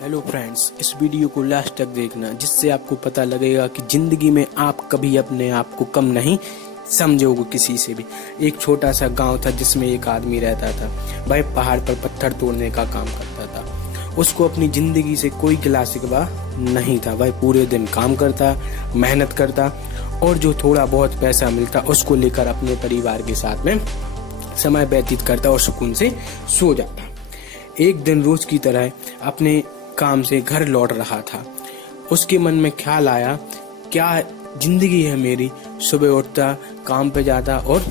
Hello friends, इस video को last तक देखना जिससे आपको पता लगेगा कि जिंदगी में आप कभी अपने आप को कम नहीं समझोगे किसी से भी। एक छोटा सा गांव था जिसमें एक आदमी रहता था। वह पहाड़ पर पत्थर तोड़ने का काम करता था। उसको अपनी जिंदगी से कोई गिला शिकवा नहीं था। वह पूरे दिन काम करता, मेहनत करता और जो थोड़ा बहुत पैसा मिलता उसको लेकर अपने परिवार के साथ में समय व्यतीत करता और सुकून से सो जाता। एक दिन रोज की तरह अपने काम से घर लौट रहा था। उसके मन में ख्याल आया, क्या जिंदगी है मेरी। सुबह उठता, काम पे जाता और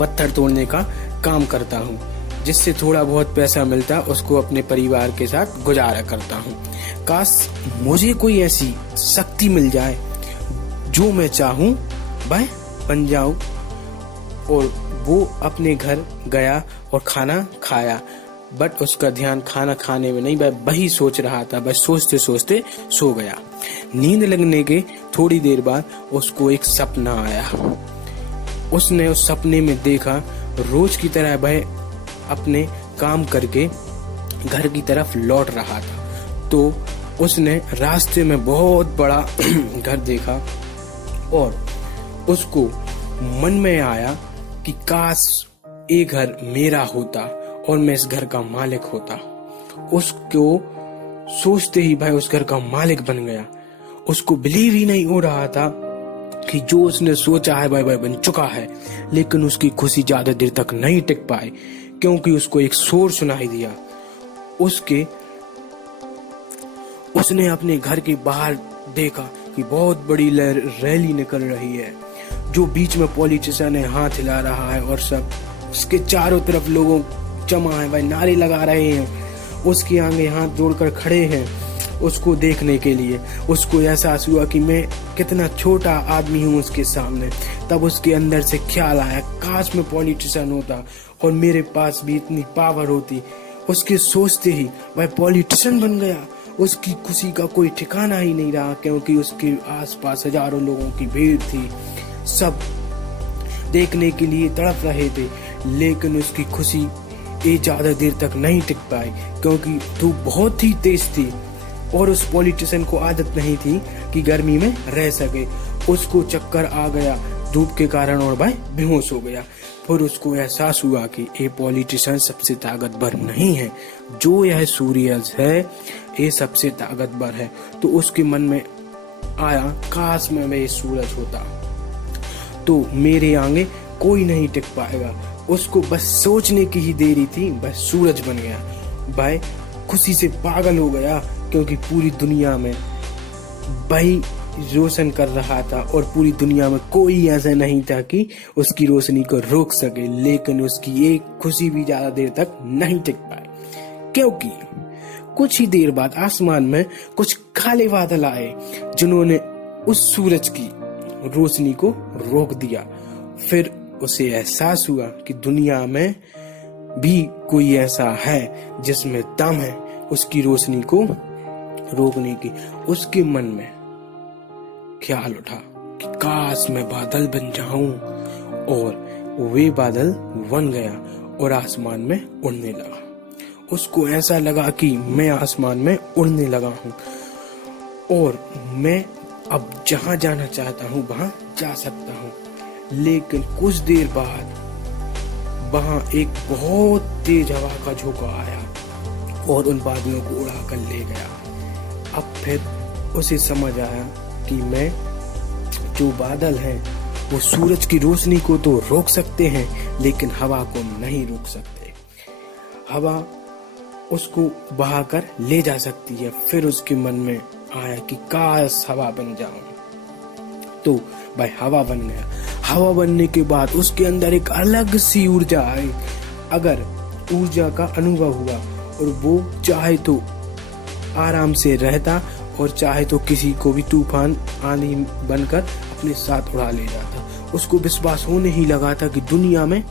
पत्थर तोड़ने का काम करता हूँ, जिससे थोड़ा बहुत पैसा मिलता उसको अपने परिवार के साथ गुजारा करता हूँ। काश मुझे कोई ऐसी शक्ति मिल जाए जो मैं चाहूँ वह बन जाऊं। और वो अपने घर गया और खाना खाया, बट उसका ध्यान खाना खाने में नहीं, वह वही सोच रहा था। बस सोचते सोचते सो गया। नींद लगने के थोड़ी देर बाद उसको एक सपना आया। उसने उस सपने में देखा रोज की तरह वह अपने काम करके घर की तरफ लौट रहा था। तो उसने रास्ते में बहुत बड़ा घर देखा और उसको मन में आया कि काश ये घर मेरा होता और मैं इस घर का मालिक होता। उसको सोचते ही भाई उस घर का मालिक बन गया। उसको बिलीव ही नहीं हो रहा था कि जो उसने सोचा है वह बन चुका है। लेकिन उसकी खुशी ज्यादा देर तक नहीं टिक पाई, क्योंकि उसको एक शोर सुनाई दिया। उसने अपने घर के बाहर देखा कि बहुत बड़ी रैली निकल रही है, जो बीच में पॉलिटिशियन है, हाथ हिला रहा है और सब उसके चारों तरफ लोगों जमा है, भाई नारे लगा रहे हैं। उसके आगे हाथ जोड़कर खड़े हैं उसको देखने के लिए। उसको एहसास हुआ कि मैं कितना छोटा आदमी हूँ उसके सामने। तब उसके अंदर से ख्याल आया, काश मैं पॉलिटिशियन होता और मेरे पास भी इतनी पावर होती। उसके सोचते ही वह पॉलिटिशियन बन गया। उसकी खुशी का कोई ठिकाना ही नहीं रहा, क्योंकि उसके आसपास हजारों लोगों की भीड़ थी। सब देखने के लिए तड़प रहे थे, लेकिन उसकी खुशी ये ज्यादा देर तक नहीं टिक पाई, क्योंकि धूप बहुत ही तेज थी और उस पॉलिटिशियन को आदत नहीं थी कि गर्मी में रह सके। उसको चक्कर आ गया धूप के कारण और वह बेहोश हो गया। फिर उसको एहसास हुआ कि ये पॉलिटिशियन सबसे ताकतवर नहीं है, जो यह सूर्य है ये सबसे ताकतवर है। तो उसके मन में आया, काश मैं वह सूरज होता तो मेरे आगे कोई नहीं टिक पाएगा। उसको बस सोचने की ही देरी थी, बस सूरज बन गया। भाई खुशी से पागल हो गया, क्योंकि पूरी दुनिया में भाई रोशन कर रहा था और पूरी दुनिया में कोई ऐसा नहीं था कि उसकी रोशनी को रोक सके। लेकिन उसकी एक खुशी भी ज्यादा देर तक नहीं टिक पाई, क्योंकि कुछ ही देर बाद आसमान में कुछ काले बादल आए, जिन्होंने उस सूरज की रोशनी को रोक दिया। फिर उसे एहसास हुआ कि दुनिया में भी कोई ऐसा है जिसमें दम है उसकी रोशनी को रोकने की। उसके मन में ख्याल उठा कि काश मैं बादल बन जाऊं, और वे बादल बन गया और आसमान में उड़ने लगा। उसको ऐसा लगा कि मैं आसमान में उड़ने लगा हूं और मैं अब जहां जाना चाहता हूं वहां जा सकता हूं। लेकिन कुछ देर बाद वहां एक बहुत तेज हवा का झोंका आया और उन बादलों को उड़ाकर ले गया। अब फिर उसे समझ आया कि मैं जो बादल हैं वो सूरज की रोशनी को तो रोक सकते हैं, लेकिन हवा को नहीं रोक सकते। हवा उसको बहाकर ले जा सकती है। फिर उसके मन में आया कि काश हवा बन जाऊं। तो भाई हवा बन गया। हवा बनने के बाद उसके अंदर एक अलग सी ऊर्जा आई। अगर ऊर्जा का अनुभव हुआ और वो चाहे तो आराम से रहता और चाहे तो किसी को भी तूफान आंधी बनकर अपने साथ उड़ा ले जाता। उसको विश्वास होने ही लगा था कि दुनिया में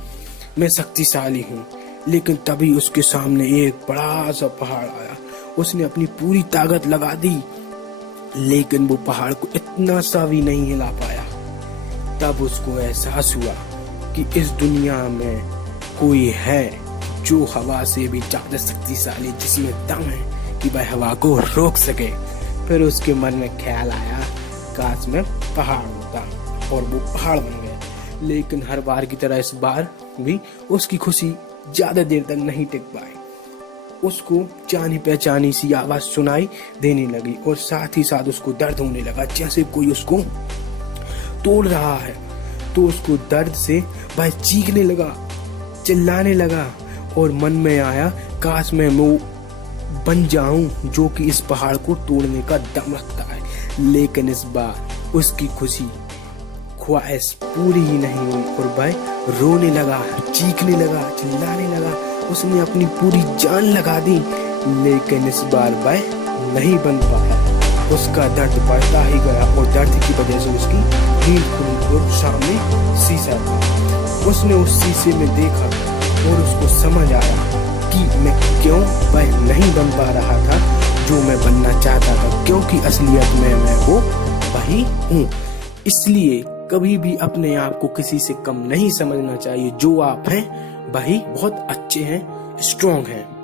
मैं शक्तिशाली हूँ। लेकिन तभी उसके सामने एक बड़ा सा पहाड़ आया। उसने अपनी पूरी ताकत लगा दी, लेकिन वो पहाड़ को इतना सा भी नहीं हिला पाया। तब उसको एहसास हुआ कि इस दुनिया में कोई है जो हवा से भी ज्यादा शक्तिशाली, जिसमें दम है कि वह हवा को रोक सके। फिर उसके मन में ख्याल आया काश में पहाड़ होता, और वो पहाड़ बन गया। लेकिन हर बार की तरह इस बार भी उसकी खुशी ज्यादा देर तक नहीं टिक पाई। उसको जानी पहचानी सी आवाज सुनाई देने लगी और साथ ही साथ उसको दर्द होने लगा, जैसे कोई उसको तोड़ रहा है। तो उसको दर्द से वह चीखने लगा, चिल्लाने लगा और मन में आया काश मैं वो बन जाऊं जो कि इस पहाड़ को तोड़ने का दम रखता है। लेकिन इस बार उसकी खुशी ख्वाहिश पूरी ही नहीं हुई और वह रोने लगा, चीखने लगा, चिल्लाने लगा। उसने अपनी पूरी जान लगा दी, लेकिन इस बार वह नहीं बन पाया। उसका दर्द बढ़ता ही गया और दर्द की वजह से उसकी नींद खुली और सामने शीशा था। उसने उस शीशे में देखा और उसको समझ आया कि मैं क्यों वह नहीं बन पा रहा था जो मैं बनना चाहता था, क्योंकि असलियत में मैं वो वही हूँ। इसलिए कभी भी अपने आप को किसी से कम नहीं समझना चाहिए। जो आप हैं वही बहुत अच्छे हैं, स्ट्रॉन्ग हैं।